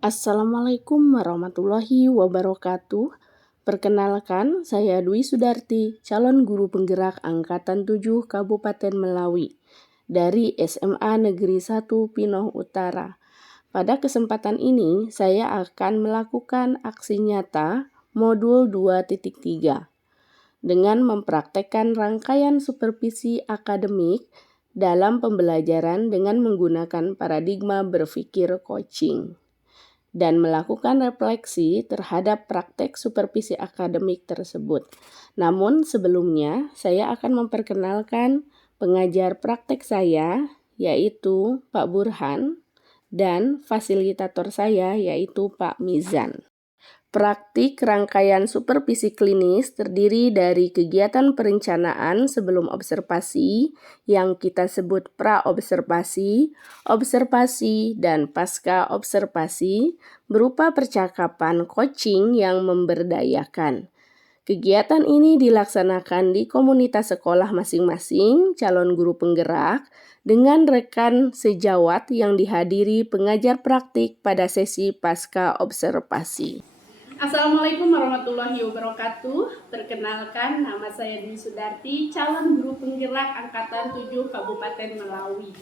Assalamualaikum warahmatullahi wabarakatuh. Perkenalkan, saya Dwi Sudarti, calon guru penggerak Angkatan 7 Kabupaten Melawi dari SMA Negeri 1 Pinoh Utara. Pada kesempatan ini, saya akan melakukan aksi nyata modul 2.3 dengan mempraktekkan rangkaian supervisi akademik dalam pembelajaran dengan menggunakan paradigma berpikir coaching dan melakukan refleksi terhadap praktek supervisi akademik tersebut. Namun sebelumnya, saya akan memperkenalkan pengajar praktek saya, yaitu Pak Burhan, dan fasilitator saya, yaitu Pak Mizan. Praktik rangkaian supervisi klinis terdiri dari kegiatan perencanaan sebelum observasi yang kita sebut pra-observasi, observasi, dan pasca observasi berupa percakapan coaching yang memberdayakan. Kegiatan ini dilaksanakan di komunitas sekolah masing-masing calon guru penggerak dengan rekan sejawat yang dihadiri pengajar praktik pada sesi pasca observasi. Assalamualaikum warahmatullahi wabarakatuh. Perkenalkan, nama saya Dwi Sudarti, calon guru penggerak Angkatan 7 Kabupaten Melawi.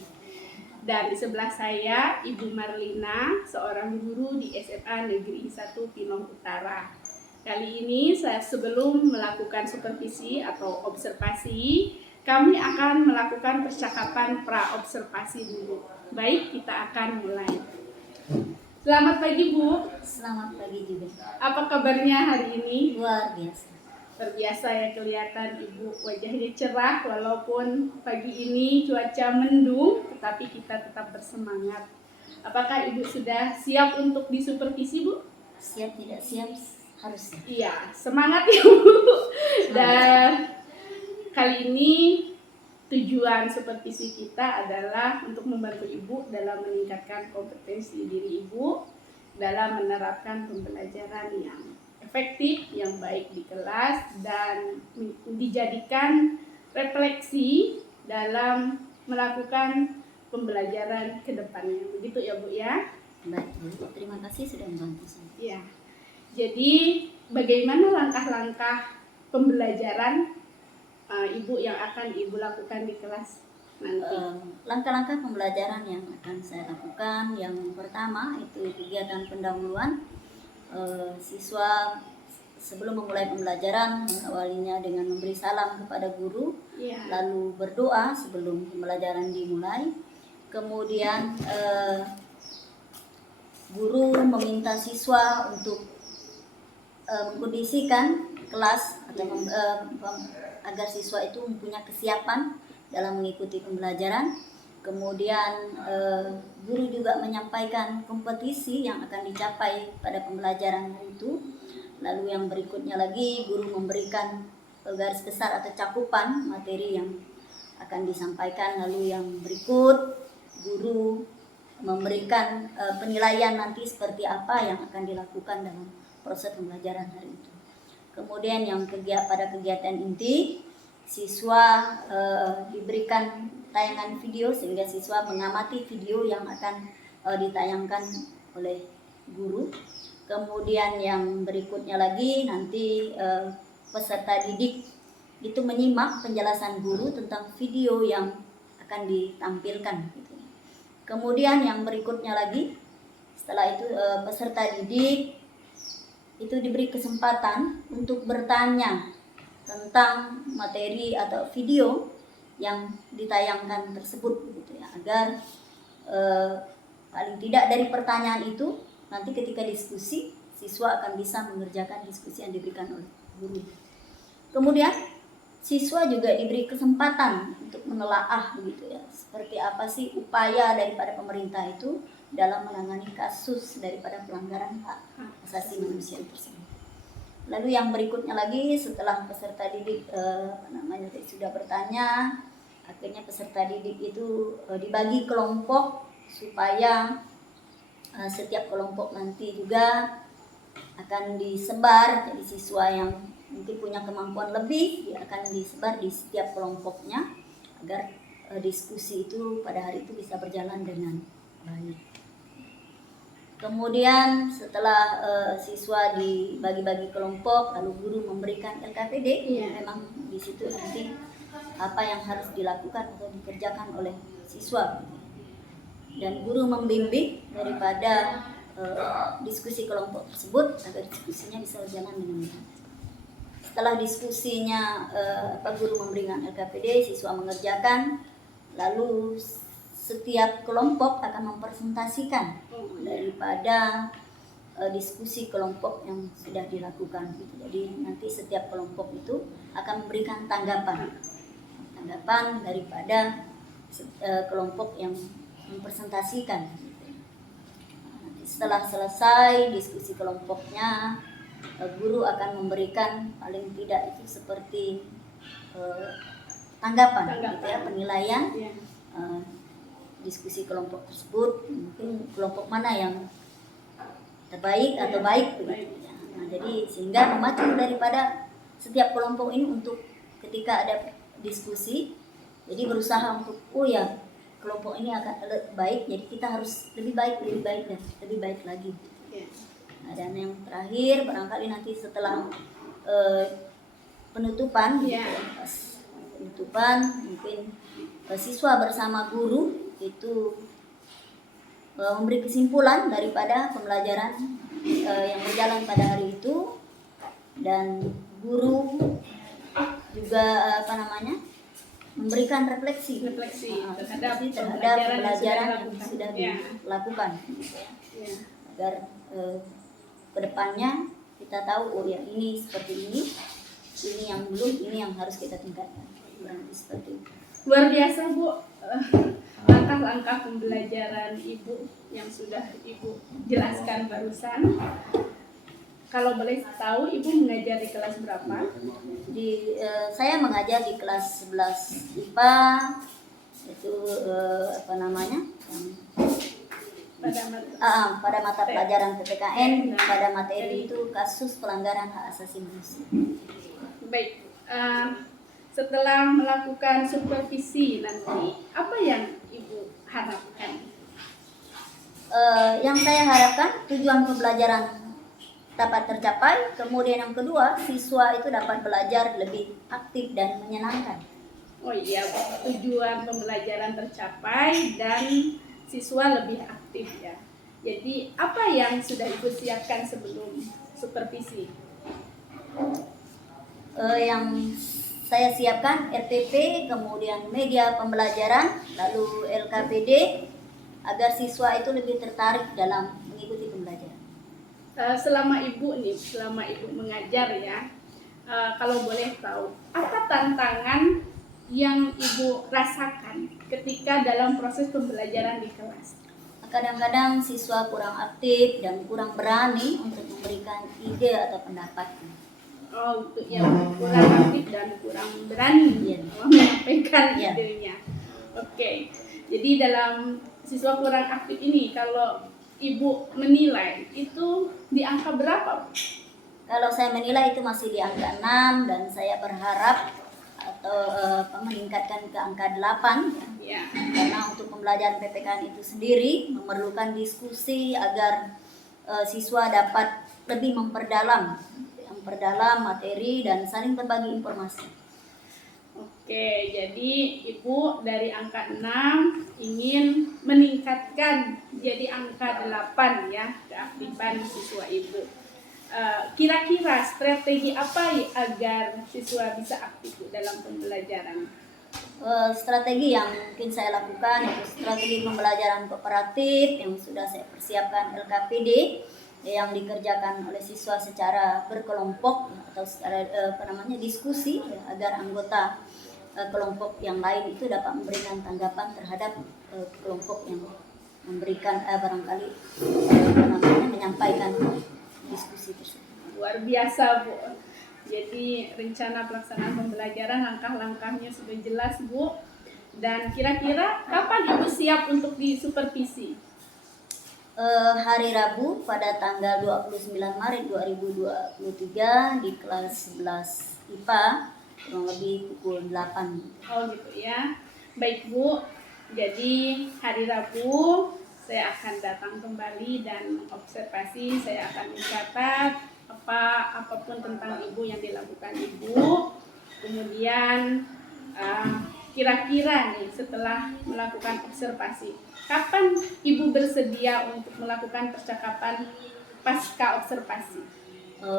Dan di sebelah saya Ibu Marlina, seorang guru di SMA Negeri 1 Pinoh Utara. Kali ini saya sebelum melakukan supervisi atau observasi, kami akan melakukan percakapan pra-observasi dulu. Baik, kita akan mulai. Selamat pagi, Bu. Selamat pagi juga. Apa kabarnya hari ini? Luar biasa. Luar biasa ya, kelihatan Ibu wajahnya cerah walaupun pagi ini cuaca mendung, tetapi kita tetap bersemangat. Apakah Ibu sudah siap untuk disupervisi, Bu? Siap tidak siap harusnya. Iya, semangat ya, Bu. Dan kali ini tujuan supervisi kita adalah untuk membantu Ibu dalam meningkatkan kompetensi diri Ibu dalam menerapkan pembelajaran yang efektif, yang baik di kelas, dan dijadikan refleksi dalam melakukan pembelajaran ke depannya. Begitu ya, Bu ya? Baik, terima kasih sudah membantu saya. Ya. Jadi, bagaimana langkah-langkah pembelajaran Ibu yang akan Ibu lakukan di kelas nanti? Langkah-langkah pembelajaran yang akan saya lakukan, yang pertama itu kegiatan pendahuluan. Siswa sebelum memulai pembelajaran mengawalinya dengan memberi salam kepada guru, lalu berdoa sebelum pembelajaran dimulai. Kemudian guru meminta siswa untuk mengkondisikan kelas atau agar siswa itu mempunyai kesiapan dalam mengikuti pembelajaran. Kemudian guru juga menyampaikan kompetisi yang akan dicapai pada pembelajaran hari itu. Lalu yang berikutnya lagi guru memberikan garis besar atau cakupan materi yang akan disampaikan. Lalu yang berikut guru memberikan penilaian nanti seperti apa yang akan dilakukan dalam proses pembelajaran hari itu. Kemudian yang pada kegiatan inti, siswa diberikan tayangan video sehingga siswa mengamati video yang akan ditayangkan oleh guru. Kemudian yang berikutnya lagi nanti peserta didik itu menyimak penjelasan guru tentang video yang akan ditampilkan. Kemudian yang berikutnya lagi, setelah itu peserta didik itu diberi kesempatan untuk bertanya tentang materi atau video yang ditayangkan tersebut, gitu ya, agar paling tidak dari pertanyaan itu nanti ketika diskusi siswa akan bisa mengerjakan diskusi yang diberikan oleh guru. Kemudian siswa juga diberi kesempatan untuk menelaah, gitu ya, seperti apa sih upaya daripada pemerintah itu dalam menangani kasus daripada pelanggaran hak asasi manusia tersebut. Lalu yang berikutnya lagi, setelah peserta didik sudah bertanya, akhirnya peserta didik itu dibagi kelompok supaya setiap kelompok nanti juga akan disebar. Jadi siswa yang mungkin punya kemampuan lebih dia akan disebar di setiap kelompoknya agar diskusi itu pada hari itu bisa berjalan dengan baik. Kemudian setelah siswa dibagi-bagi kelompok, lalu guru memberikan LKPD, memang di situ nanti apa yang harus dilakukan atau dikerjakan oleh siswa. Dan guru membimbing daripada diskusi kelompok tersebut agar diskusinya bisa berjalan dengan baik. Setelah diskusinya guru memberikan LKPD, siswa mengerjakan, lalu setiap kelompok akan mempresentasikan daripada diskusi kelompok yang sudah dilakukan. Jadi nanti setiap kelompok itu akan memberikan tanggapan daripada kelompok yang mempresentasikan. Nanti setelah selesai diskusi kelompoknya, guru akan memberikan paling tidak itu seperti tanggapan. Gitu ya, penilaian diskusi kelompok tersebut, mungkin kelompok mana yang terbaik atau baik begitu ya. Nah, jadi sehingga memacu daripada setiap kelompok ini untuk ketika ada diskusi, jadi berusaha untuk kelompok ini akan baik, jadi kita harus lebih baik dan lebih baik lagi. Nah, dan yang terakhir barangkali nanti setelah penutupan penutupan mungkin siswa bersama guru itu memberi kesimpulan daripada pembelajaran yang berjalan pada hari itu, dan guru juga memberikan refleksi terhadap pembelajaran yang sudah dilakukan, agar kedepannya kita tahu ini seperti ini yang belum, ini yang harus kita tingkatkan. Seperti itu. Luar biasa Bu, langkah-langkah pembelajaran Ibu yang sudah Ibu jelaskan barusan. Kalau boleh tahu Ibu mengajar di kelas berapa? Saya mengajar di kelas 11 IPA, itu pada mata pelajaran PPKN, pada materi itu kasus pelanggaran hak asasi manusia. Baik, setelah melakukan supervisi nanti, apa yang Ibu harapkan? Yang saya harapkan tujuan pembelajaran dapat tercapai, kemudian yang kedua, siswa itu dapat belajar lebih aktif dan menyenangkan. Oh iya, tujuan pembelajaran tercapai dan siswa lebih aktif ya. Jadi apa yang sudah Ibu siapkan sebelum supervisi? Yang saya siapkan RTP, kemudian media pembelajaran, lalu LKPD, agar siswa itu lebih tertarik dalam mengikuti pembelajaran. Selama Ibu mengajar ya, kalau boleh tahu, apa tantangan yang Ibu rasakan ketika dalam proses pembelajaran di kelas? Kadang-kadang siswa kurang aktif dan kurang berani untuk memberikan ide atau pendapatnya. Oh, kurang aktif dan kurang berani menyampaikan idenya. Oke. Jadi dalam siswa kurang aktif ini, kalau Ibu menilai itu di angka berapa? Kalau saya menilai itu masih di angka 6, dan saya berharap atau meningkatkan ke angka 8 ya. Karena untuk pembelajaran PPKN itu sendiri memerlukan diskusi agar siswa dapat lebih memperdalam materi dan saling berbagi informasi. Oke, jadi Ibu dari angka 6 ingin meningkatkan jadi angka 8 ya, keaktifan siswa Ibu. Kira-kira strategi apa agar siswa bisa aktif dalam pembelajaran? Strategi yang mungkin saya lakukan yaitu strategi pembelajaran kooperatif yang sudah saya persiapkan, LKPD yang dikerjakan oleh siswa secara berkelompok atau secara diskusi ya, agar anggota kelompok yang lain itu dapat memberikan tanggapan terhadap kelompok yang memberikan barangkali menyampaikan diskusi tersebut. Luar biasa Bu. Jadi rencana pelaksanaan pembelajaran, langkah-langkahnya sudah jelas Bu. Dan kira-kira kapan Ibu siap untuk disupervisi? Hari Rabu pada tanggal 29 Maret 2023 di kelas 11 IPA kurang lebih pukul 8. Oh gitu ya. Baik Bu. Jadi hari Rabu saya akan datang kembali dan observasi, saya akan mencatat apapun tentang ibu yang dilakukan ibu. Kemudian kira-kira nih setelah melakukan observasi, kapan ibu bersedia untuk melakukan percakapan pasca observasi?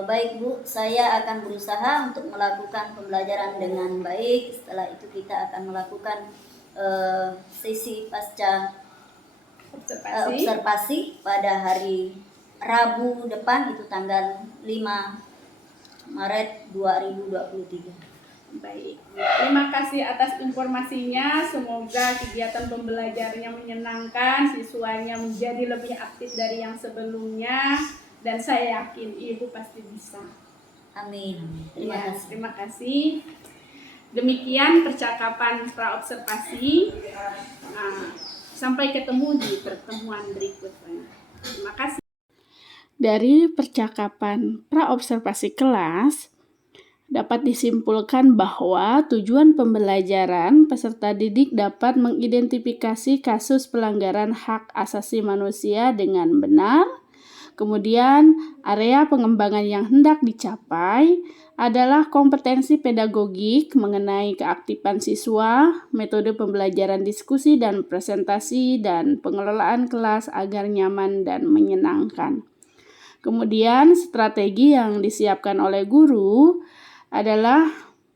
Baik Bu, saya akan berusaha untuk melakukan pembelajaran dengan baik. Setelah itu kita akan melakukan sesi pasca observasi pada hari Rabu depan, itu tanggal 5 Maret 2023. Baik, terima kasih atas informasinya. Semoga kegiatan pembelajarannya menyenangkan, siswanya menjadi lebih aktif dari yang sebelumnya, dan saya yakin ibu pasti bisa. Amin. Terima kasih. Demikian percakapan praobservasi. Sampai ketemu di pertemuan berikutnya. Terima kasih. Dari percakapan praobservasi kelas, dapat disimpulkan bahwa tujuan pembelajaran peserta didik dapat mengidentifikasi kasus pelanggaran hak asasi manusia dengan benar. Kemudian, area pengembangan yang hendak dicapai adalah kompetensi pedagogik mengenai keaktifan siswa, metode pembelajaran diskusi dan presentasi, dan pengelolaan kelas agar nyaman dan menyenangkan. Kemudian, strategi yang disiapkan oleh guru adalah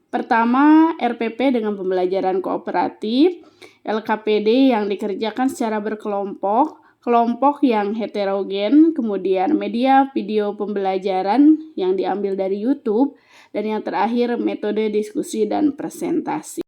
pertama, RPP dengan pembelajaran kooperatif, LKPD yang dikerjakan secara berkelompok, kelompok yang heterogen, kemudian media video pembelajaran yang diambil dari YouTube, dan yang terakhir metode diskusi dan presentasi.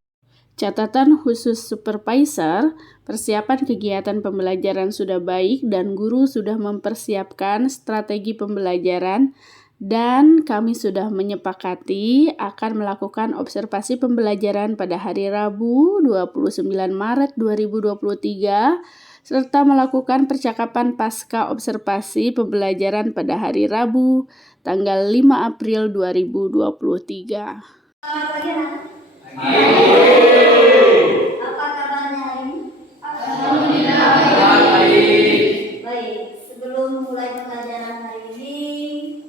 Catatan khusus supervisor, persiapan kegiatan pembelajaran sudah baik dan guru sudah mempersiapkan strategi pembelajaran, dan kami sudah menyepakati akan melakukan observasi pembelajaran pada hari Rabu 29 Maret 2023 serta melakukan percakapan pasca observasi pembelajaran pada hari Rabu tanggal 5 April 2023. Selamat pagi, Nak. Apa kabarnya hari ini? Alhamdulillah baik. Baik, sebelum mulai pembelajaran hari ini,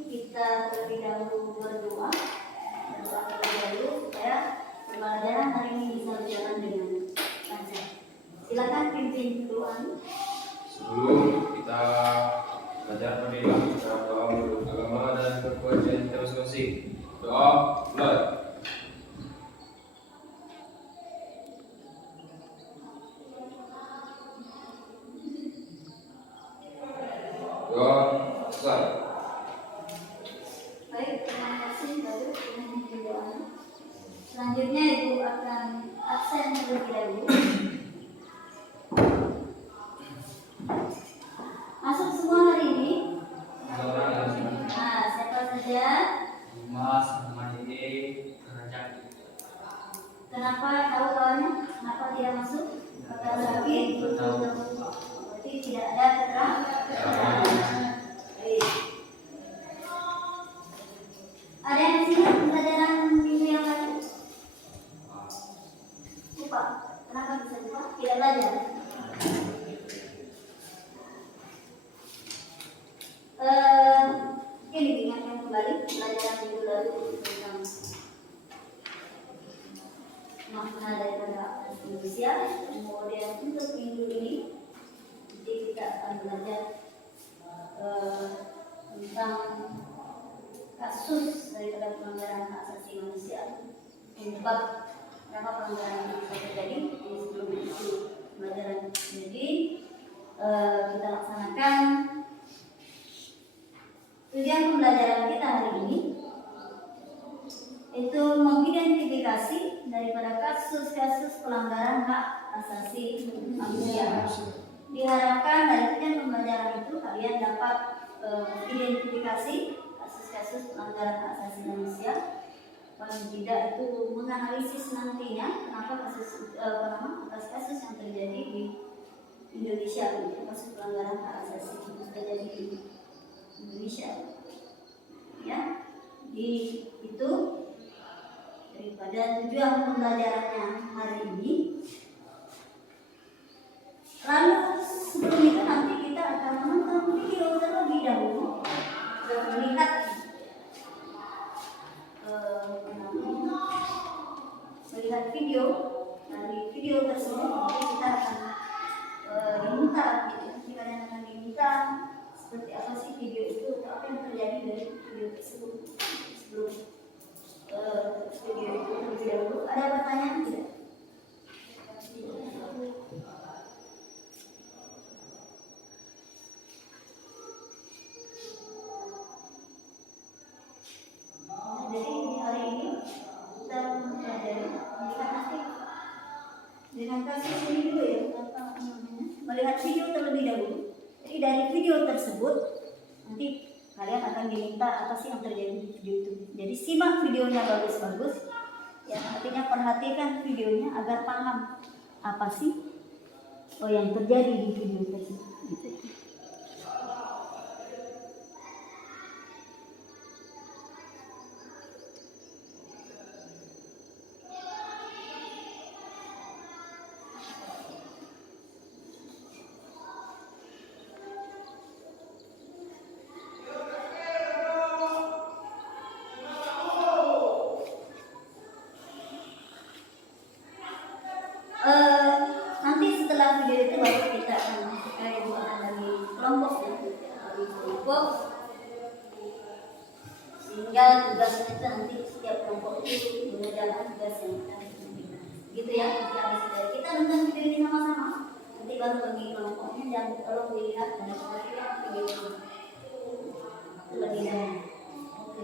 kita terlebih dahulu berdoa terlebih dahulu supaya pembelajaran hari ini bisa berjalan dengan lancar. Silakan pimpin doa. Sebelum kita belajar pemilah, kita doa menurut agama dan kepercayaan kita masing-masing. Doa mulai. Doa selesai. Baik, terima kasih Bapak dengan doa. Selanjutnya Ibu akan absen terlebih dahulu. Masuk semua hari ini. Nah, siapa saja? Mas, Mahdi, Rajak. Kenapa tahu kawannya? Kenapa tidak masuk? Apakah sakit? Berarti tidak ada keterangan. Baik. Ada yang di sini pembelajaran minggu yang lalu? Lupa. Kenapa bisa lupa? Tidak belajar. Mungkin diingatkan kembali pelajaran minggu lalu tentang makna daripada Indonesia. Kemudian untuk minggu ini nanti kita akan belajar tentang kasus daripada pelanggaran hak asasi manusia. Penyebab kenapa pelanggaran itu bisa terjadi. Jadi sebelum itu pelajaran jadi kita laksanakan. Tujuan pembelajaran kita hari ini itu mengidentifikasi daripada kasus-kasus pelanggaran hak asasi manusia. Diharapkan dari tujuan pembelajaran itu kalian dapat identifikasi kasus-kasus pelanggaran hak asasi manusia. Paling tidak itu menganalisis nantinya kenapa kasus yang terjadi di Indonesia, kasus pelanggaran hak asasi terjadi di Indonesia, ya. Di itu daripada tujuan pembelajarannya hari ini. Lalu sebelum itu nanti sebelum video itu terlebih dahulu. Ada pertanyaan tidak? Jadi hari ini kita mempelajari melihat aktif dengan kasus ini dulu ya, melihat video terlebih dahulu. Jadi dari video tersebut nanti kalian akan diminta apa sih yang terjadi di video itu. Jadi simak videonya bagus-bagus ya, artinya perhatikan videonya agar paham apa sih yang terjadi di video tersebut gitu. Nanti setelah video itu baru kita akan buat dari kelompok dari kelompok, sehingga tugasnya itu nanti setiap kelompok itu mengerjakan tugas yang kita berikan. Gitu ya, kita nonton video ini sama-sama. Nanti baru bagi kelompoknya dan tolong dilihat dan perhatikan video ini. Itu lebih dari. Oke.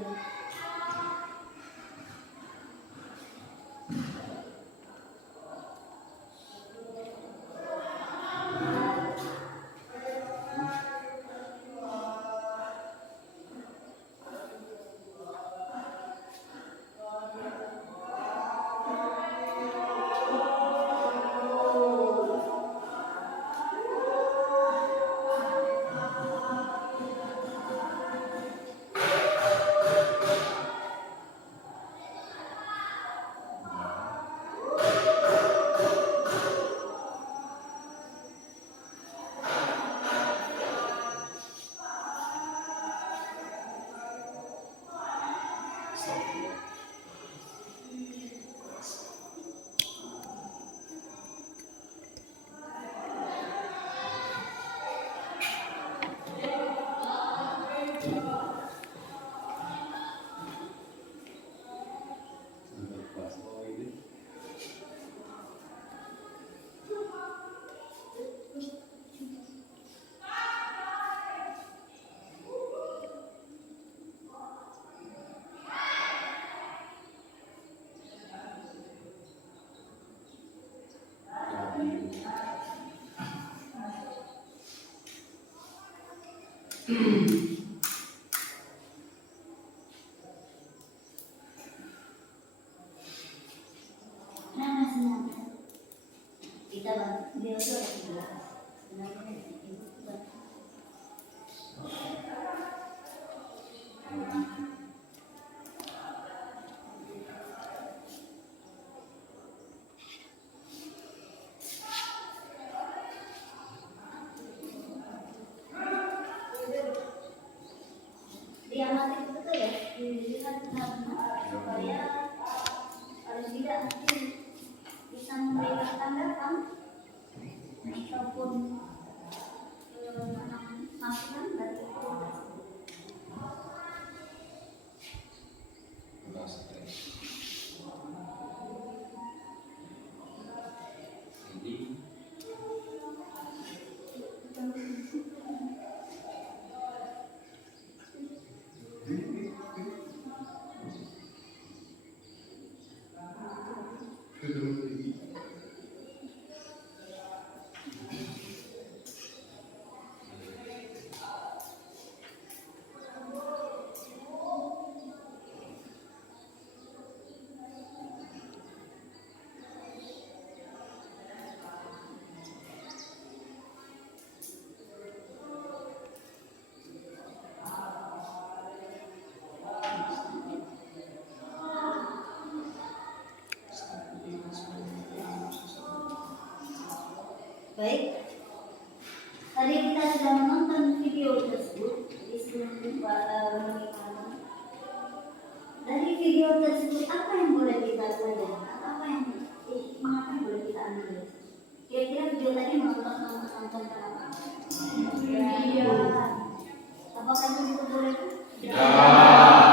Kita bantu dia itu ada tiga. Sebenarnya itu bantu. Dia mati betul ya, dilihat supaya paling tidak nanti bisa memberikan tanggapan ataupun masukan dari itu. Baik, tadi kita sudah menonton video tersebut. Jadi sebelum menikah, dari video tersebut apa yang boleh kita pelajari? Apa yang boleh kita ambil? Kira-kira video tadi menonton apa? Iya. Apakah itu boleh? Ya.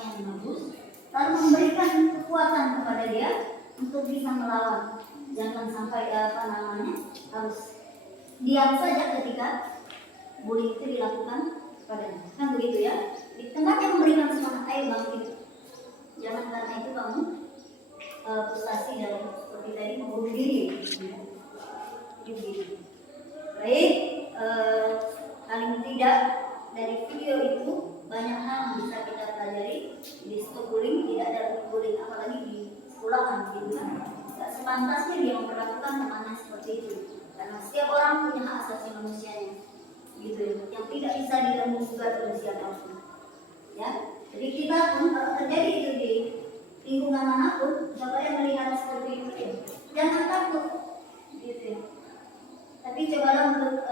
yang bagus, lalu memberikan kekuatan kepada dia untuk bisa melawan. Jangan sampai harus diam saja ketika bullying itu dilakukan padanya, kan begitu ya. Di tengah yang memberikan semangat, ayo bangkit. Jangan karena itu kamu frustasi dan seperti tadi membunuh diri. Gitu. Baik, paling tidak dari video itu banyak hal yang bisa kita pelajari. Di stop bullying tidak ada bullying, apalagi di sekolahan gitu kan. Tidak sepantasnya dia memperlakukan temannya seperti itu, karena setiap orang punya hak asasi manusianya, gitu ya, yang tidak bisa diganggu gugat oleh siapapun. Ya, jadi kita pun kalau terjadi itu di lingkungan manapun, coba yang melihat seperti itu ya, jangan takut, gitu ya. Tapi cobalah untuk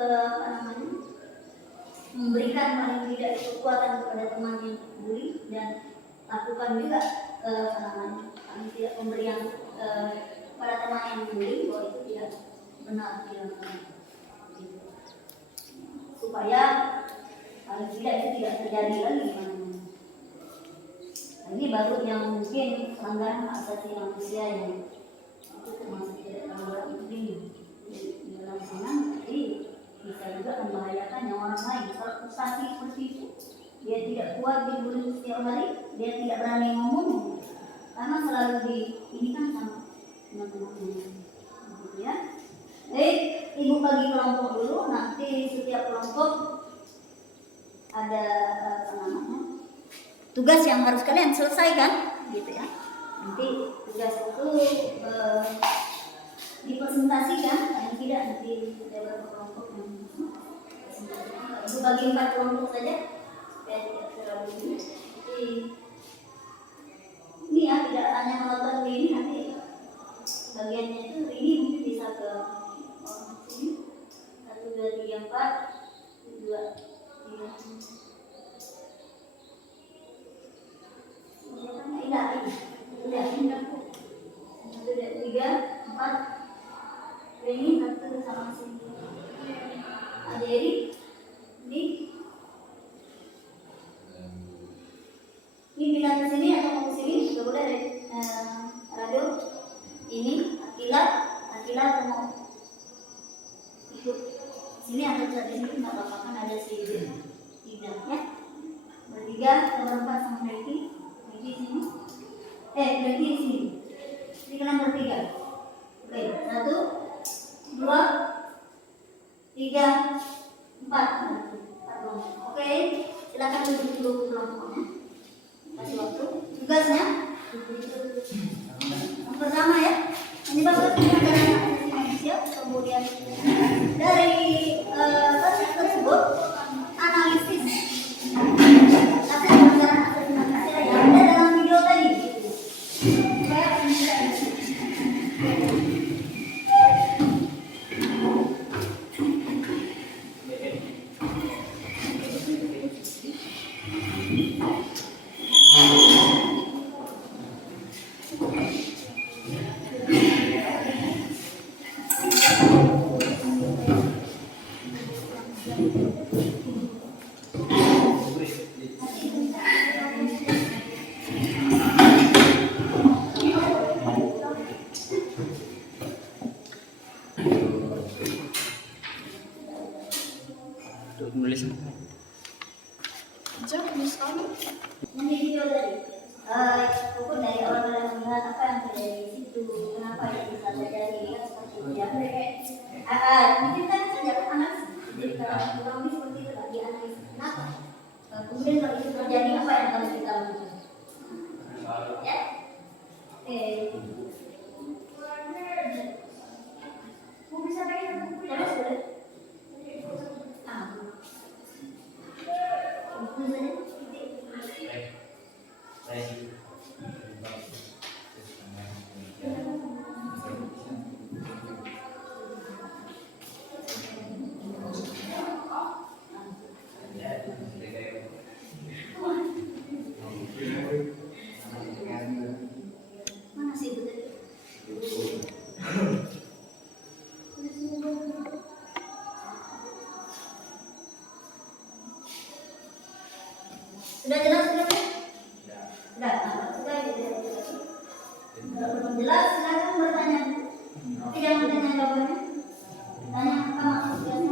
memberikan paling tidak kekuatan kepada teman yang bully, dan lakukan juga paling tidak pemberian pada teman yang bully bahwa itu tidak benar dilakukan, gitu. Supaya paling tidak itu tidak terjadi lagi. Ini baru yang mungkin pelanggaran hak asasi manusia yang itu termasuk tidak terlalu penting di dalam sana, jadi bisa juga membahayakan nyawa orang lain. Kalau frustasi seperti itu, dia tidak kuat dibully setiap hari, dia tidak berani ngomong karena selalu ini kan sama teman-teman, gitu ya. Ibu bagi kelompok dulu, nanti setiap kelompok ada tugas yang harus kalian selesaikan, gitu ya. Nanti tugas itu dipresentasikan, paling tidak nanti ada beberapa kelompok yang presentasikan. Ibu bagi 4 kelompok saja supaya tidak terlalu ini. Jadi ini ya, tidak hanya menonton ini, nanti bagiannya itu ini mungkin bisa ke sini 1, 2, 3, 4, 2, 3. Tidak, 1, 2, 3, 4. Ini satu sama sini. Aderi, ini pindah ke sini atau mau ke sini? Sudah boleh deh. Radio, ini Akila atau mau ikut sini atau bisa di sini nggak apa-apa, kan ada si tiga ya. Bertiga, berempat sama Ricky. Di sini, berarti di sini. Jadi kalian bertiga. Oke, 1, 2, 3, 4. Oke, silakan duduk dulu kelompoknya. Kasih waktu. Tugasnya yang pertama ya, menyebabkan pelanggaran hak asasi manusia. Kemudian dari kasus tersebut analisis kasus pelanggaran hak asasi manusia yang ada dalam video tadi. Supaya bisa Nulis. ini video tadi. Pokok dari orang-orang melihat apa yang terjadi di situ, kenapa yang bisa terjadi, kan seperti itu ya. Diceritakan saja ke anak. Jadi kalau kurang lebih seperti itu lagi analisis kenapa. Kemudian kalau itu terjadi apa yang harus kita lakukan? Ya. Oke. Mau bisa pakai terus boleh? Mana sih itu tadi? Sudah jelas? Jelas, silakan bertanya. Tapi jangan tanya jawabannya. Tanya apa maksudnya.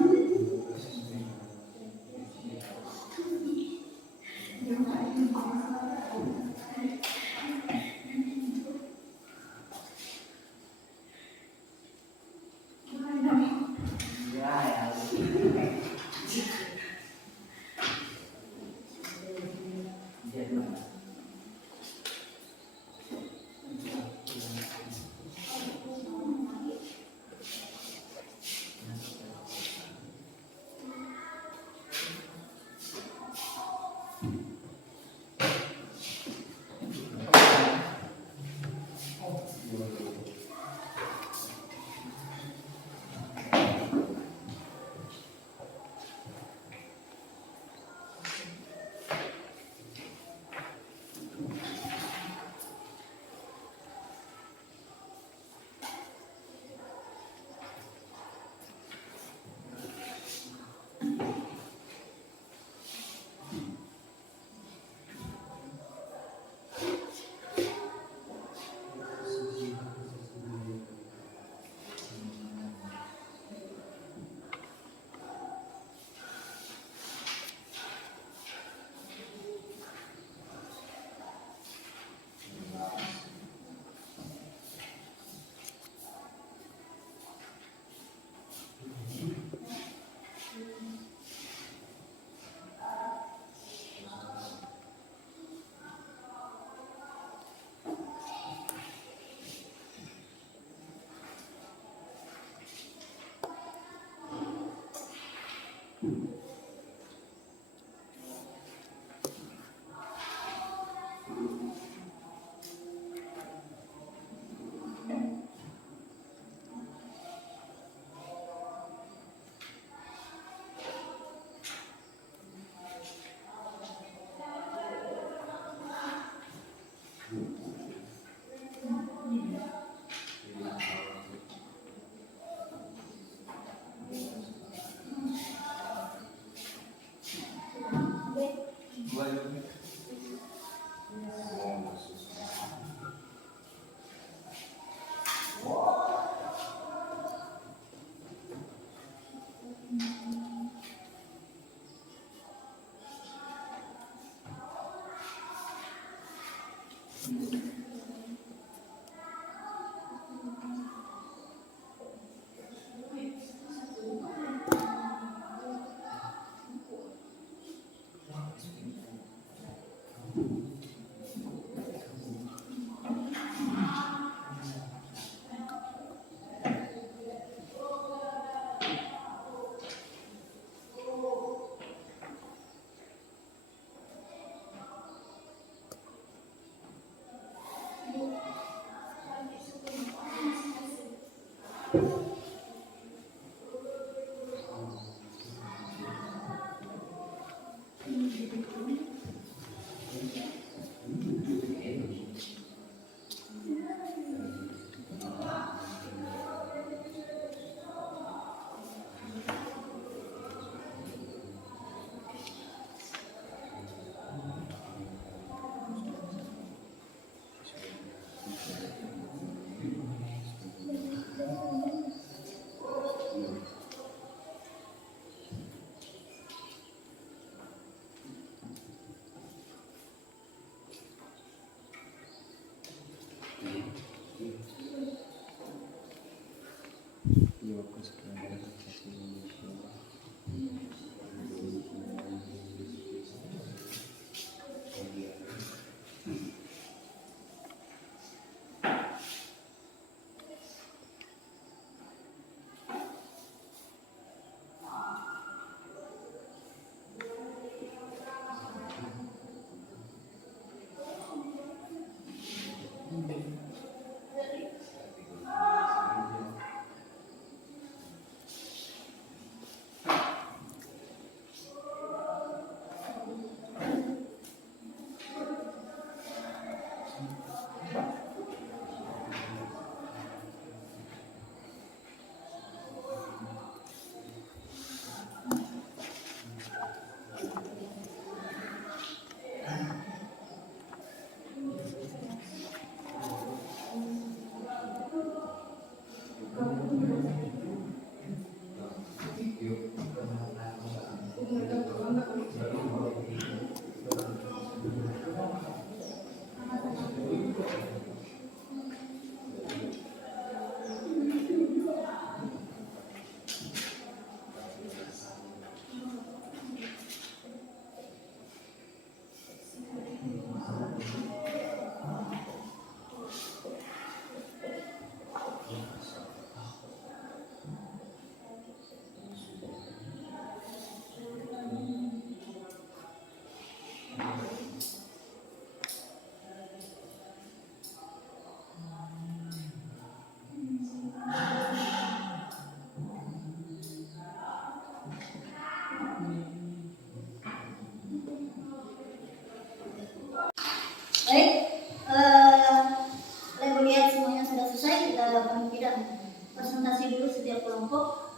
kelompok.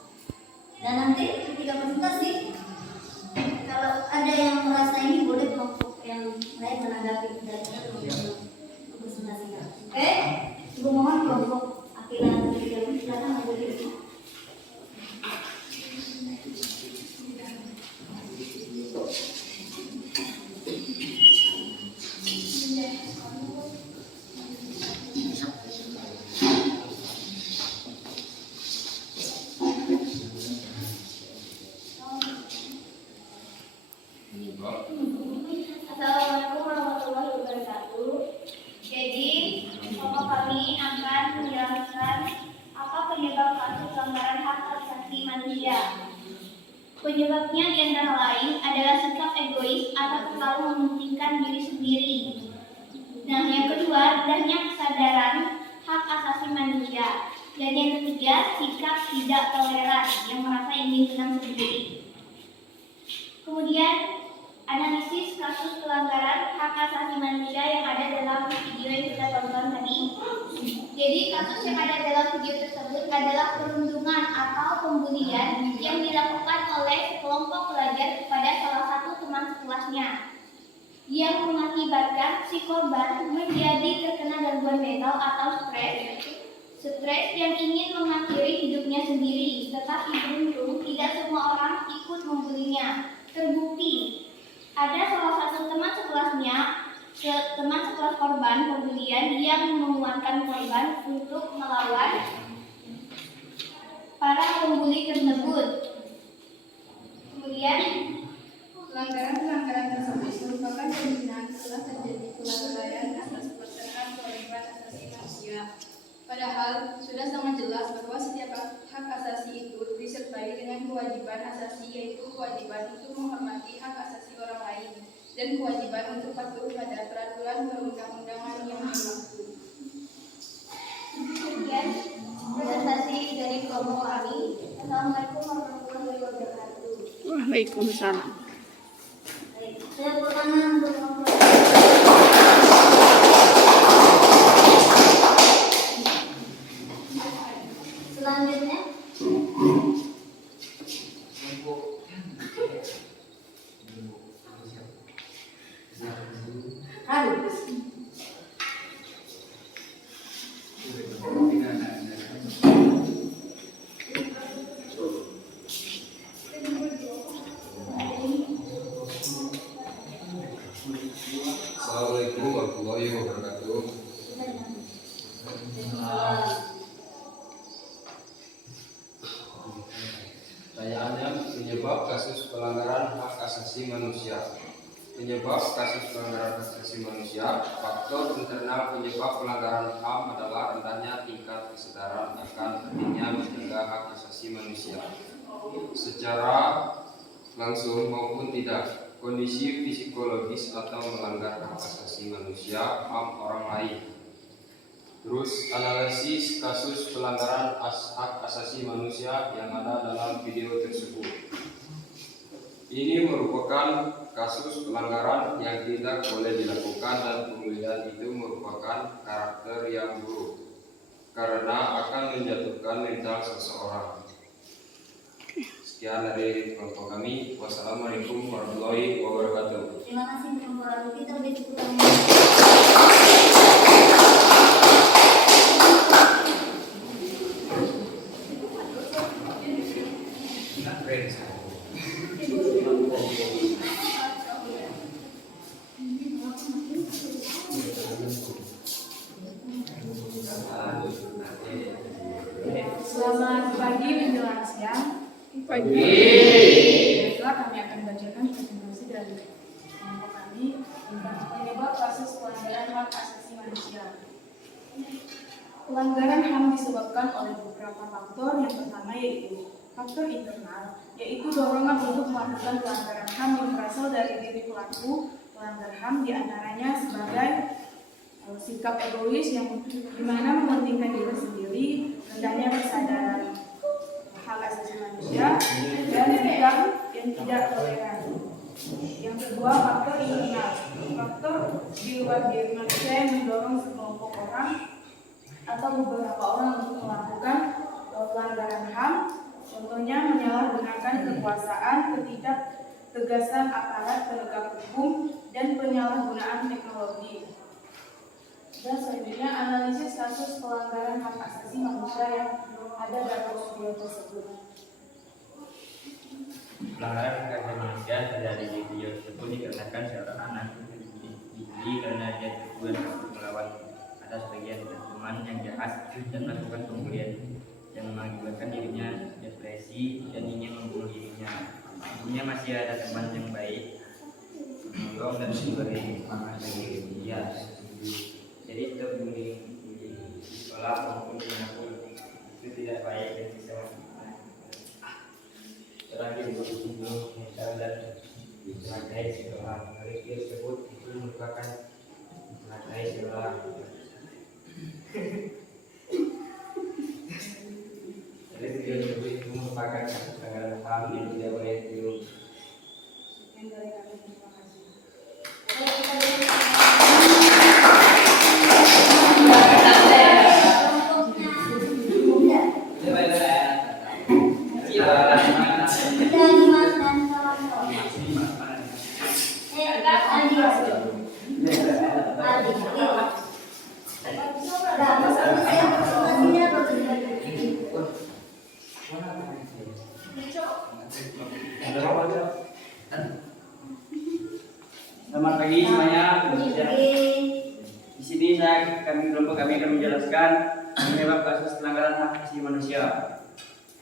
Dan nanti ketika presentasi, kalau ada yang merasa ini boleh kelompok yang lain menanggapi dan kita presentasikan. Oke, ibu mohon kelompok Akila dan silakan Ibu Lili. Assalamualaikum warahmatullahi wabarakatuh. Jadi, Bapak kami akan menjelaskan apa penyebab kasus pelanggaran hak asasi manusia. Penyebabnya di antara lain adalah sikap egois atau selalu mementingkan diri sendiri. Nah, yang kedua, rendahnya kesadaran hak asasi manusia. Dan yang ketiga, sikap tidak toleran yang merasa ingin senang sendiri. Kemudian, analisis kasus pelanggaran hak asasi manusia yang ada dalam video yang kita tonton tadi. Jadi kasus yang ada dalam video tersebut adalah perundungan atau pembulian yang dilakukan oleh sekelompok pelajar kepada salah satu teman sekelasnya, yang mengakibatkan si korban menjadi terkena gangguan mental atau stres yang ingin mengakhiri hidupnya sendiri. Tetapi beruntung tidak semua orang ikut membulinya. Terbukti ada salah satu teman sekelas korban pembulian yang menguatkan korban untuk melawan para pembuli tersebut. Kemudian, Pelanggaran tersebut merupakan pembinaan setelah terjadi pelanggaran atas pelaksanaan kewajiban asasi manusia. Padahal sudah sangat jelas bahwa setiap hak asasi itu disertai dengan kewajiban asasi, yaitu kewajiban untuk menghormati hak asasi orang lain dan kewajiban untuk patuh pada peraturan perundang-undangan yang berlaku. kemudian presentasi dari kelompok kami. Assalamualaikum warahmatullahi wabarakatuh. Waalaikumsalam. Baik, saya perkenalan untuk kelompok. Selanjutnya, Assalamualaikum warahmatullahi wabarakatuh. Pertanyaannya, penyebab kasus pelanggaran hak asasi manusia. Penyebab kasus pelanggaran hak asasi manusia, faktor internal penyebab pelanggaran HAM adalah rendahnya tingkat kesadaran akan pentingnya menjaga hak asasi manusia secara langsung maupun tidak, kondisi psikologis atau melanggar hak asasi manusia HAM orang lain. Terus analisis kasus pelanggaran hak asasi manusia yang ada dalam video tersebut. Ini merupakan kasus pelanggaran yang tidak boleh dilakukan dan pembulian itu merupakan karakter yang buruk karena akan menjatuhkan mental seseorang. Sekian dari kelompok kami. Wassalamualaikum warahmatullahi wabarakatuh. terima kasih kelompok lalu kita udah cukup. Selamat pagi menjelang siang. Baiklah, kami akan bacakan presentasi dari kelompok kami tentang penyebab kasus pelanggaran hak asasi manusia. Pelanggaran HAM disebabkan oleh beberapa faktor. Yang pertama yaitu faktor internal, yaitu dorongan untuk melakukan pelanggaran HAM yang berasal dari diri pelaku pelanggar HAM, diantaranya sebagai sikap egois yang dimana mementingkan diri sendiri, rendahnya kesadaran hak asasi manusia, dan sikap yang tidak toleran. Yang kedua, faktor internal, faktor di luar diri manusia yang mendorong sekelompok orang atau beberapa orang untuk melakukan pelanggaran HAM, contohnya menyalahgunakan kekuasaan, ketidaktegasan aparat penegak hukum, dan penyalahgunaan teknologi. Dan selanjutnya analisis kasus pelanggaran hak asasi manusia yang ada dalam video tersebut. Pelanggaran hak asasi manusia terjadi di video tersebut dikarenakan seorang anak dibully karena dia terbuat melawan atas bagian teman yang jahat dan melakukan pembulian yang mengakibatkan dirinya depresi dan ingin membunuh dirinya. Ibunya masih ada teman yang baik, menolong dan memberi semangat bagi dia. Jadi setiap bullying di sekolah maupun dimanapun itu tidak baik dan bisa terakhir sebelum mental dan menghargai sekolah. Hari tersebut itu merupakan menghargai sekolah. Jadi video tersebut itu merupakan pelanggaran HAM yang tidak boleh dilakukan. Sekian dari kami, terima kasih. Selamat pagi semuanya. Di sini kelompok kami akan menjelaskan penyebab kasus pelanggaran hak asasi manusia.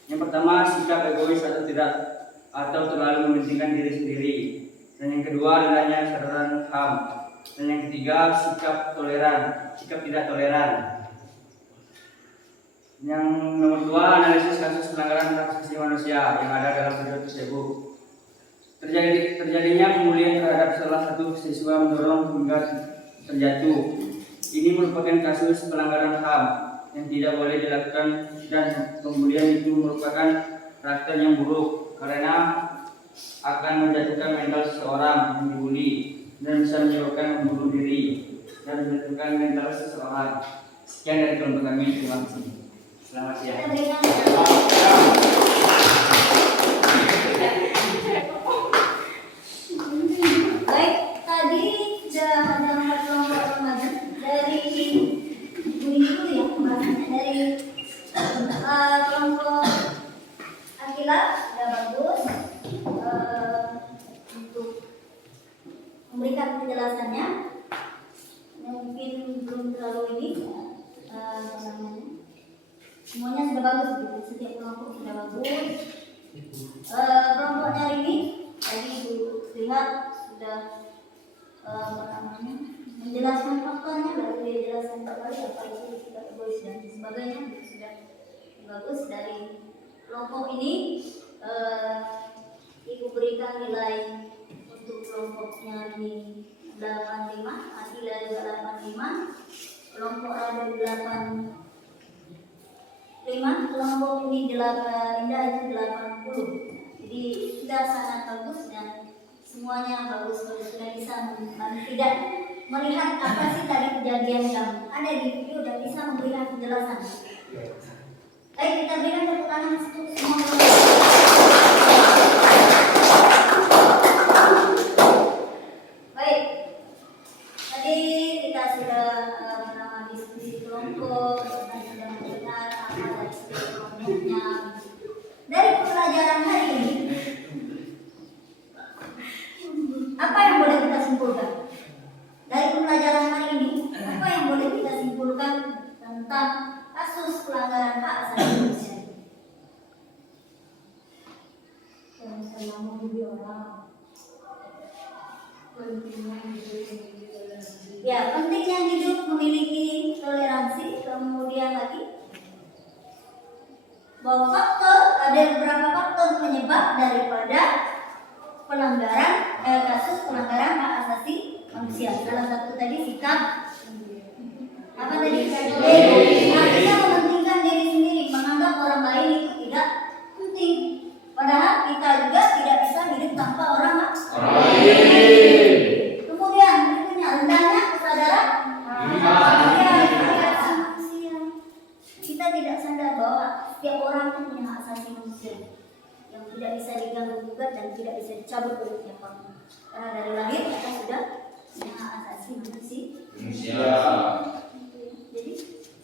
Yang pertama, sikap egois atau terlalu mementingkan diri sendiri. Dan yang kedua, rendahnya kesadaran HAM. Dan yang ketiga, sikap tidak toleran. Yang nomor dua, analisis kasus pelanggaran hak asasi manusia yang ada dalam video tersebut. Terjadinya pembulian terhadap salah satu siswa mendorong hingga terjatuh. Ini merupakan kasus pelanggaran HAM yang tidak boleh dilakukan, dan pembulian itu merupakan karakter yang buruk karena akan menjatuhkan mental seseorang yang dibuli dan bisa menyebabkan membunuh diri dan menjatuhkan mental seseorang. Sekian dari kelompok kami, terima kasih. Selamat siang. Baik, tadi sudah ada 4 kelompok remaja dari dulu ya, dari kelompok Akila sudah bagus untuk memberikan penjelasannya. Mungkin belum terlalu ini semuanya sudah bagus gitu, setiap kelompok sudah bagus. Kelompoknya ini tadi Ibu lihat sudah menjelaskan faktornya, baru dia jelaskan kembali apa itu sikap egois dan sebagainya, sudah bagus. Dari kelompok ini Ibu berikan nilai untuk kelompoknya ini 85, Akila juga 85, kelompok Rada 85, kelompok ini Indah itu 80. Jadi sudah sangat bagus dan semuanya bagus, sudah bisa tidak melihat apa sih tadi kejadian yang ada di video dan bisa memberikan penjelasan. Baik, kita berikan tepuk tangan untuk semua. Baik, tadi kita sudah diskusi kelompok, kita sudah mendengar apa dari kelompoknya. Dari pembelajaran hari ini, apa yang boleh kita simpulkan? Dari pembelajaran hari ini, apa yang boleh kita simpulkan tentang kasus pelanggaran hak asasi manusia? Ya, pentingnya hidup memiliki toleransi. Kemudian lagi bahwa ada beberapa faktor penyebab daripada kasus pelanggaran hak asasi manusia. Salah satu tadi sikap apa tadi? Artinya mementingkan diri sendiri, menganggap orang lain itu tidak penting. Padahal kita juga tidak bisa hidup tanpa orang lain. Kemudian berikutnya rendahnya kesadaran manusia. Kita tidak sadar bahwa setiap orang dan tidak bisa dicabut oleh siapapun. Karena dari lahir kita sudah punya hak asasi manusia. Jadi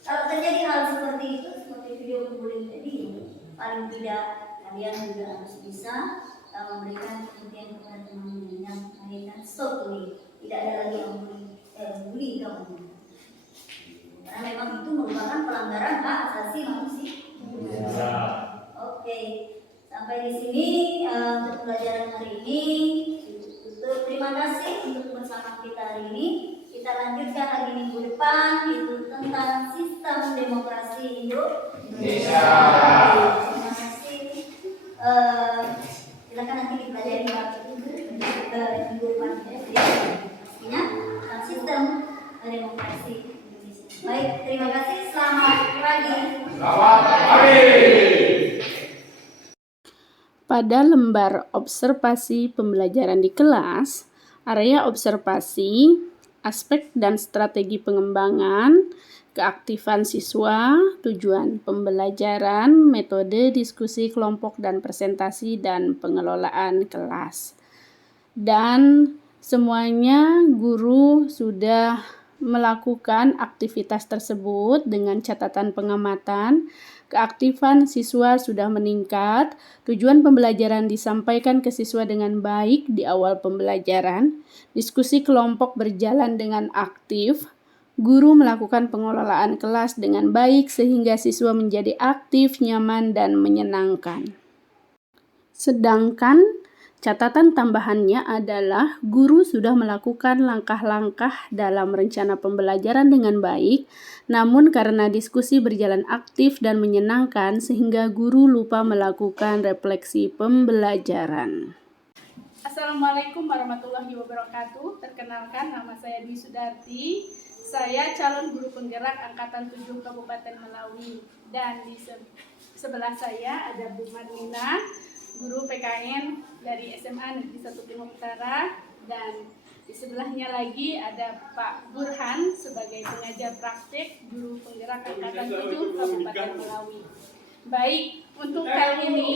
kalau terjadi hal seperti itu, seperti video bullying tadi, paling tidak kalian juga harus bisa memberikan pengertian kepada teman-teman yang menginginkan stop bullying. Tidak ada lagi yang bully kamu. Karena memang itu merupakan pelanggaran hak asasi manusia. Oke, sampai di sini untuk pelajaran hari ini. Terima kasih untuk bersama kita hari ini. Kita lanjutkan lagi minggu depan itu tentang sistem demokrasi Indonesia. Terima kasih. Silakan nanti dipelajari minggu depan ya. Pastinya tentang sistem demokrasi Indonesia. Baik, terima kasih. Selamat pagi. Pada lembar observasi pembelajaran di kelas, area observasi, aspek dan strategi pengembangan, keaktifan siswa, tujuan pembelajaran, metode diskusi kelompok dan presentasi, dan pengelolaan kelas. Dan semuanya guru sudah melakukan aktivitas tersebut dengan catatan pengamatan. Keaktifan siswa sudah meningkat, tujuan pembelajaran disampaikan ke siswa dengan baik di awal pembelajaran, diskusi kelompok berjalan dengan aktif, guru melakukan pengelolaan kelas dengan baik sehingga siswa menjadi aktif, nyaman, dan menyenangkan. Sedangkan catatan tambahannya adalah guru sudah melakukan langkah-langkah dalam rencana pembelajaran dengan baik, namun karena diskusi berjalan aktif dan menyenangkan sehingga guru lupa melakukan refleksi pembelajaran. Assalamualaikum warahmatullahi wabarakatuh. Perkenalkan, nama saya Dwi Sudarti. Saya calon guru penggerak Angkatan 7 Kabupaten Melawi. Dan di sebelah saya ada Bu Marlina, guru PKN dari SMA Negeri 1 Timur Utara, dan di sebelahnya lagi ada Pak Burhan sebagai pengajar praktik guru penggerak Angkatan 7 Kabupaten Melawi. Baik, untuk kali ini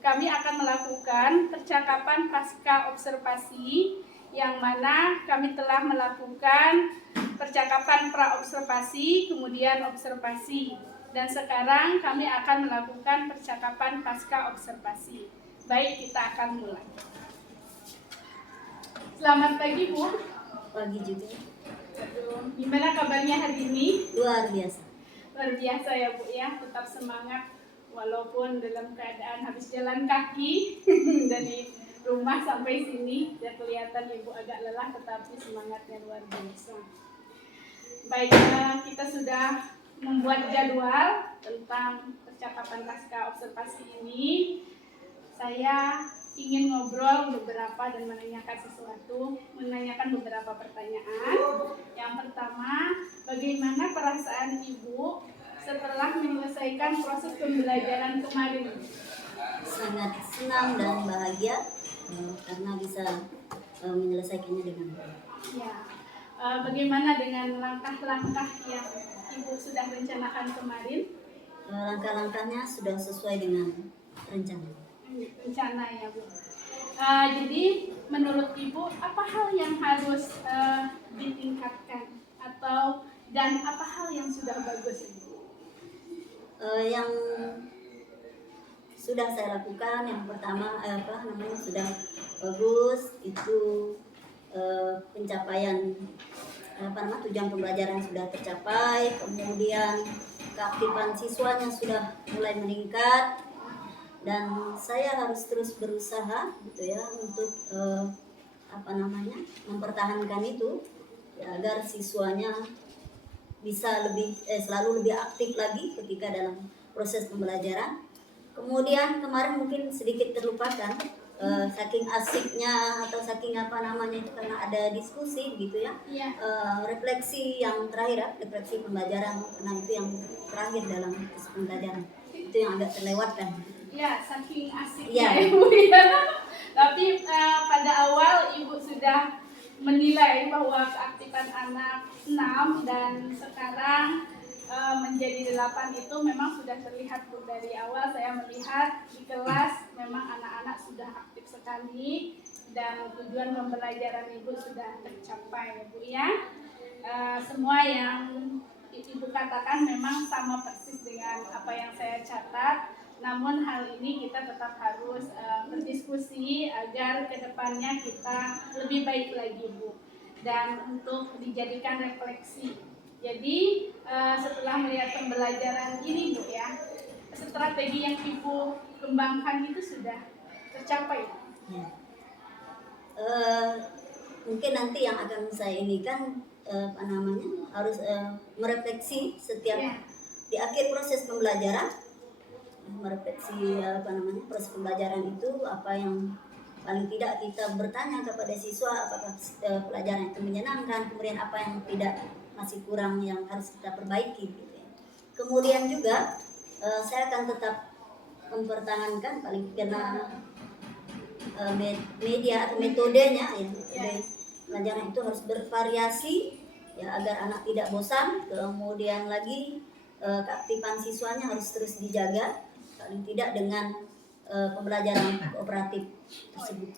kami akan melakukan percakapan pasca observasi, yang mana kami telah melakukan percakapan pra-observasi, kemudian observasi. Dan sekarang kami akan melakukan percakapan pasca observasi. Baik, kita akan mulai. Selamat pagi, Bu. Pagi juga. Aduh, gimana kabarnya hari ini? Luar biasa. Luar biasa ya, Bu ya. Tetap semangat walaupun dalam keadaan habis jalan kaki dari rumah sampai sini. Ya, kelihatan Ibu agak lelah, tetapi semangatnya luar biasa. Baik, kita sudah membuat jadwal tentang percakapan pasca observasi ini. Saya ingin ngobrol beberapa dan menanyakan beberapa pertanyaan. Yang pertama, bagaimana perasaan Ibu setelah menyelesaikan proses pembelajaran kemarin? Sangat senang dan bahagia karena bisa menyelesaikannya dengan baik. Ya. Bagaimana dengan langkah-langkah yang Ibu sudah rencanakan kemarin? Langkah-langkahnya sudah sesuai dengan rencana Ya, Bu. Jadi menurut Ibu apa hal yang harus ditingkatkan dan apa hal yang sudah bagus, Ibu? Yang sudah saya lakukan yang pertama sudah bagus itu pencapaian tujuan pembelajaran sudah tercapai, kemudian keaktifan siswanya sudah mulai meningkat, dan saya harus terus berusaha gitu ya untuk mempertahankan itu ya, agar siswanya bisa selalu lebih aktif lagi ketika dalam proses pembelajaran. Kemudian kemarin mungkin sedikit terlupakan saking asiknya atau saking itu karena ada diskusi gitu ya. Refleksi yang terakhir, refleksi pembelajaran, karena itu yang terakhir dalam proses pembelajaran, itu yang agak terlewatkan. Ya, saking asiknya Ibu ya. Tapi pada awal Ibu sudah menilai bahwa keaktifan anak 6 dan sekarang menjadi 8 itu memang sudah terlihat, Bu. Dari awal saya melihat di kelas memang anak-anak sudah aktif sekali dan tujuan pembelajaran Ibu sudah tercapai, Bu ya. Semua yang Ibu katakan memang sama persis dengan apa yang saya catat. Namun hal ini kita tetap harus berdiskusi agar kedepannya kita lebih baik lagi, Bu. Dan untuk dijadikan refleksi. Jadi setelah melihat pembelajaran ini, Bu ya, strategi yang Ibu kembangkan itu sudah tercapai. Ya. Mungkin nanti yang akan saya ini kan harus merefleksi setiap di akhir proses pembelajaran, merefleksi proses pembelajaran itu apa yang paling tidak kita bertanya kepada siswa apakah pelajaran itu menyenangkan, kemudian apa yang tidak masih kurang yang harus kita perbaiki gitu ya. Kemudian juga saya akan tetap mempertahankan paling karena media atau metodenya ya, pelajaran itu harus bervariasi ya agar anak tidak bosan. Kemudian lagi keaktifan siswanya harus terus dijaga, paling tidak dengan pembelajaran kooperatif tersebut.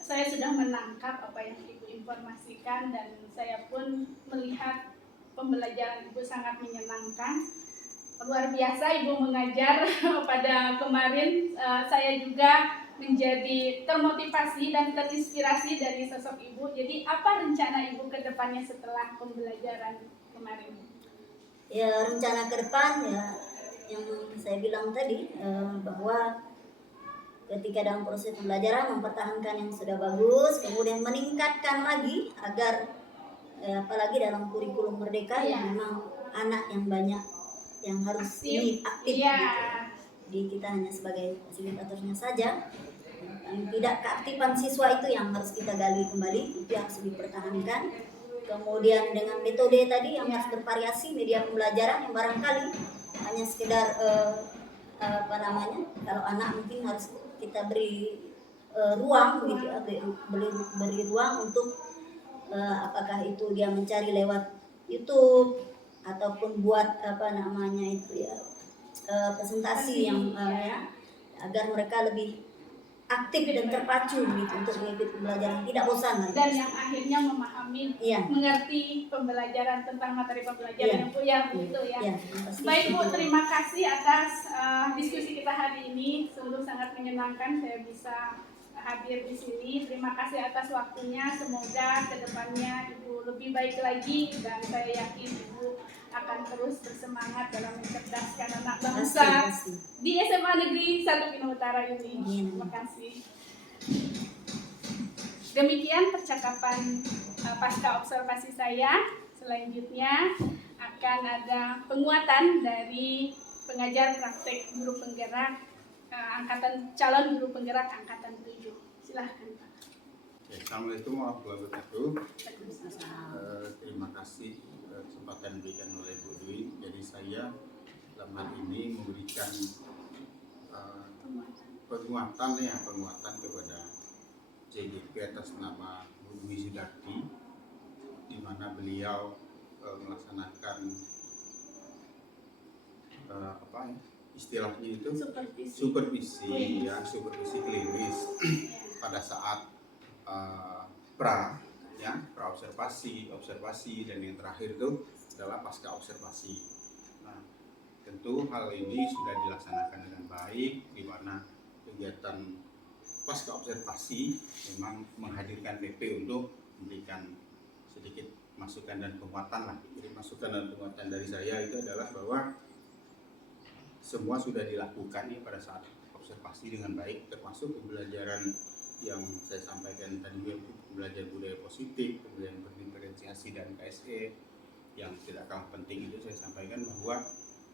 Saya sudah menangkap apa yang Ibu informasikan dan saya pun melihat pembelajaran Ibu sangat menyenangkan. Luar biasa Ibu mengajar pada kemarin. Saya juga menjadi termotivasi dan terinspirasi dari sosok Ibu. Jadi apa rencana Ibu ke depannya setelah pembelajaran kemarin? Ya, rencana ke depan ya yang saya bilang tadi bahwa ketika dalam proses pembelajaran mempertahankan yang sudah bagus, kemudian meningkatkan lagi agar apalagi dalam kurikulum merdeka yang memang anak yang banyak yang harus aktif gitu. Jadi kita hanya sebagai fasilitatornya saja. Tidak keaktifan siswa itu yang harus kita gali kembali, itu yang harus dipertahankan. Kemudian dengan metode tadi yang harus bervariasi media pembelajaran yang barangkali hanya sekedar kalau anak mungkin harus kita beri ruang gitu ya, beri ruang untuk apakah itu dia mencari lewat YouTube ataupun buat presentasi yang agar mereka lebih aktif dan terpacu gitu untuk mengikuti pembelajaran, tidak bosan dan yang akhirnya memahami, mengerti pembelajaran tentang materi pembelajaran yang Bu ya. Baik Bu, terima kasih atas diskusi kita hari ini, sungguh sangat menyenangkan saya bisa hadir di sini. Terima kasih atas waktunya. Semoga kedepannya Ibu lebih baik lagi dan saya yakin Ibu akan terus bersemangat dalam mencerdaskan anak bangsa di SMA Negeri 1 Pino Utara ini. Terima kasih. Demikian percakapan pasca observasi saya. Selanjutnya akan ada penguatan dari pengajar praktek guru penggerak calon guru penggerak angkatan 7. Silahkan Pak. Assalamualaikum warahmatullahi wabarakatuh. Terima kasih kesempatan diberikan oleh Bu Dwi. Jadi saya dalam hal ini memberikan penguatan kepada CGP atas nama Bu Dwi Sudarti, di mana beliau melaksanakan istilahnya itu supervisi klinis pada saat pra observasi dan yang terakhir itu adalah pasca observasi. Nah, tentu hal ini sudah dilaksanakan dengan baik, di mana kegiatan pasca observasi memang menghadirkan PP untuk memberikan sedikit masukan dan penguatan lah. Jadi masukan dan penguatan dari saya itu adalah bahwa semua sudah dilakukan pada saat observasi dengan baik, termasuk pembelajaran yang saya sampaikan tadi, belajar budaya positif, kemudian berdiferensiasi dan KSE yang tidak kalah penting itu saya sampaikan bahwa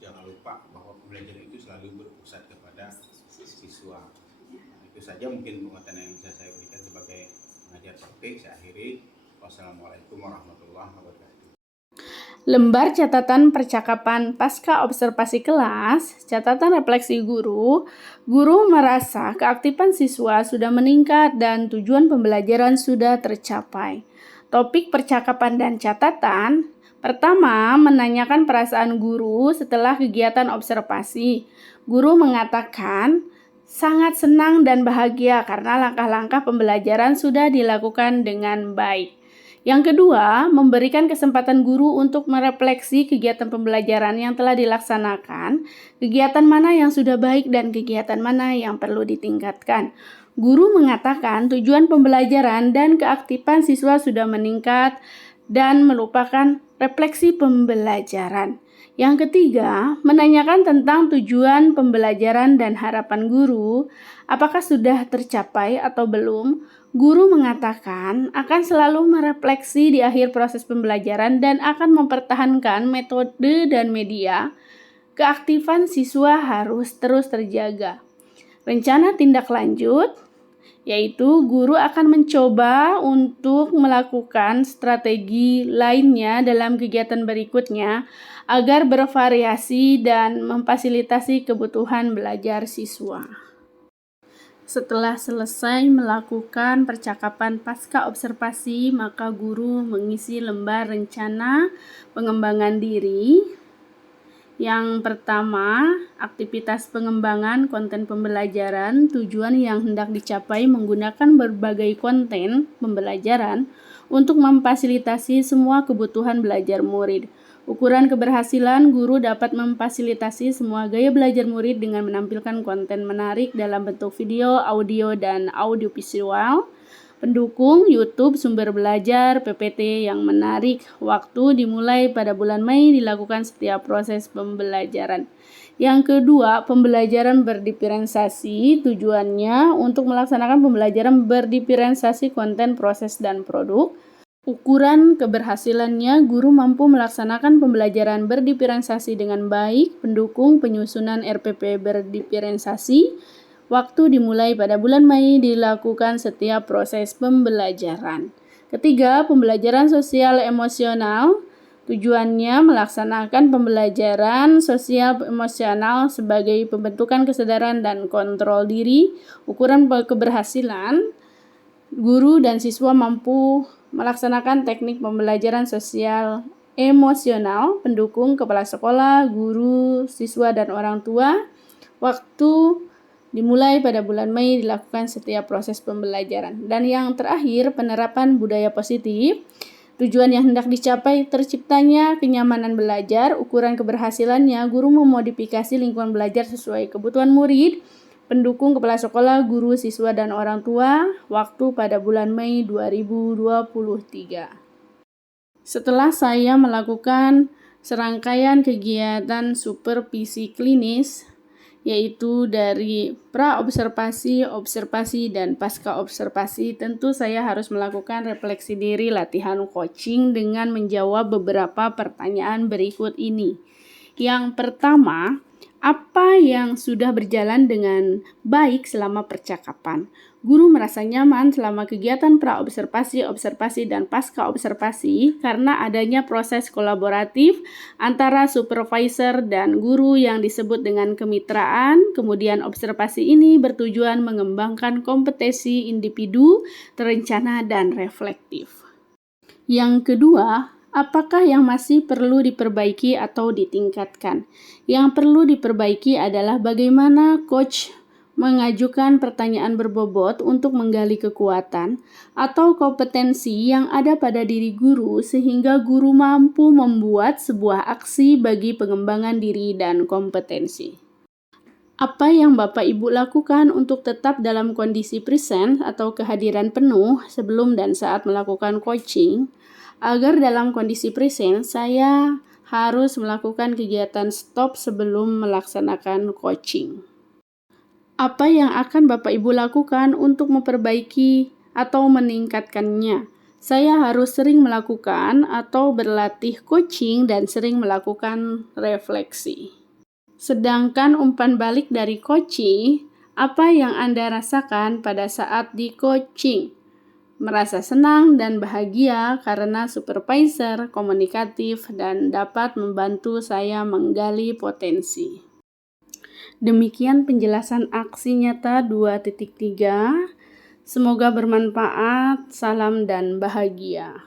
jangan lupa bahwa pembelajaran itu selalu berpusat kepada siswa. Nah, itu saja mungkin penguatan yang bisa saya berikan sebagai pengajar praktik. Saya akhiri. Wassalamualaikum warahmatullahi wabarakatuh. Lembar catatan percakapan pasca observasi kelas, catatan refleksi guru merasa keaktifan siswa sudah meningkat dan tujuan pembelajaran sudah tercapai. Topik percakapan dan catatan Pertama, menanyakan perasaan guru setelah kegiatan observasi. Guru mengatakan sangat senang dan bahagia karena langkah-langkah pembelajaran sudah dilakukan dengan baik. Yang kedua, memberikan kesempatan guru untuk merefleksi kegiatan pembelajaran yang telah dilaksanakan, kegiatan mana yang sudah baik dan kegiatan mana yang perlu ditingkatkan. Guru mengatakan tujuan pembelajaran dan keaktifan siswa sudah meningkat dan melupakan refleksi pembelajaran. Yang ketiga, menanyakan tentang tujuan pembelajaran dan harapan guru, apakah sudah tercapai atau belum. Guru mengatakan akan selalu merefleksi di akhir proses pembelajaran dan akan mempertahankan metode dan media. Keaktifan siswa harus terus terjaga. Rencana tindak lanjut, yaitu guru akan mencoba untuk melakukan strategi lainnya dalam kegiatan berikutnya agar bervariasi dan memfasilitasi kebutuhan belajar siswa. Setelah selesai melakukan percakapan pasca observasi, maka guru mengisi lembar rencana pengembangan diri. Yang pertama, aktivitas pengembangan konten pembelajaran, tujuan yang hendak dicapai menggunakan berbagai konten pembelajaran untuk memfasilitasi semua kebutuhan belajar murid. Ukuran keberhasilan, guru dapat memfasilitasi semua gaya belajar murid dengan menampilkan konten menarik dalam bentuk video, audio, dan audiovisual. Pendukung YouTube sumber belajar PPT yang menarik. Waktu dimulai pada bulan Mei, dilakukan setiap proses pembelajaran. Yang kedua, pembelajaran berdiferensiasi. Tujuannya untuk melaksanakan pembelajaran berdiferensiasi konten, proses, dan produk. Ukuran keberhasilannya, guru mampu melaksanakan pembelajaran berdiferensiasi dengan baik. Pendukung penyusunan RPP berdiferensiasi. Waktu dimulai pada bulan Mei, dilakukan setiap proses pembelajaran. Ketiga, pembelajaran sosial emosional. Tujuannya melaksanakan pembelajaran sosial emosional sebagai pembentukan kesadaran dan kontrol diri. Ukuran keberhasilan, guru dan siswa mampu melaksanakan teknik pembelajaran sosial emosional. Pendukung kepala sekolah, guru, siswa, dan orang tua. Waktu dimulai pada bulan Mei, dilakukan setiap proses pembelajaran. Dan yang terakhir, penerapan budaya positif. Tujuan yang hendak dicapai terciptanya kenyamanan belajar. Ukuran keberhasilannya, guru memodifikasi lingkungan belajar sesuai kebutuhan murid. Pendukung kepala sekolah, guru, siswa, dan orang tua. Waktu pada bulan Mei 2023. Setelah saya melakukan serangkaian kegiatan supervisi klinis, yaitu dari pra-observasi, observasi, dan pasca-observasi, tentu saya harus melakukan refleksi diri latihan coaching dengan menjawab beberapa pertanyaan berikut ini. Yang pertama, apa yang sudah berjalan dengan baik selama percakapan? Guru merasa nyaman selama kegiatan pra-observasi, observasi, dan pasca-observasi karena adanya proses kolaboratif antara supervisor dan guru yang disebut dengan kemitraan. Kemudian observasi ini bertujuan mengembangkan kompetensi individu, terencana, dan reflektif. Yang kedua, apakah yang masih perlu diperbaiki atau ditingkatkan? Yang perlu diperbaiki adalah bagaimana coach mengajukan pertanyaan berbobot untuk menggali kekuatan atau kompetensi yang ada pada diri guru sehingga guru mampu membuat sebuah aksi bagi pengembangan diri dan kompetensi. Apa yang Bapak Ibu lakukan untuk tetap dalam kondisi present atau kehadiran penuh sebelum dan saat melakukan coaching? Agar dalam kondisi present, saya harus melakukan kegiatan stop sebelum melaksanakan coaching. Apa yang akan Bapak Ibu lakukan untuk memperbaiki atau meningkatkannya? Saya harus sering melakukan atau berlatih coaching dan sering melakukan refleksi. Sedangkan umpan balik dari coaching, apa yang Anda rasakan pada saat di coaching? Merasa senang dan bahagia karena supervisor komunikatif dan dapat membantu saya menggali potensi. Demikian penjelasan aksi nyata 2.3. Semoga bermanfaat. Salam dan bahagia.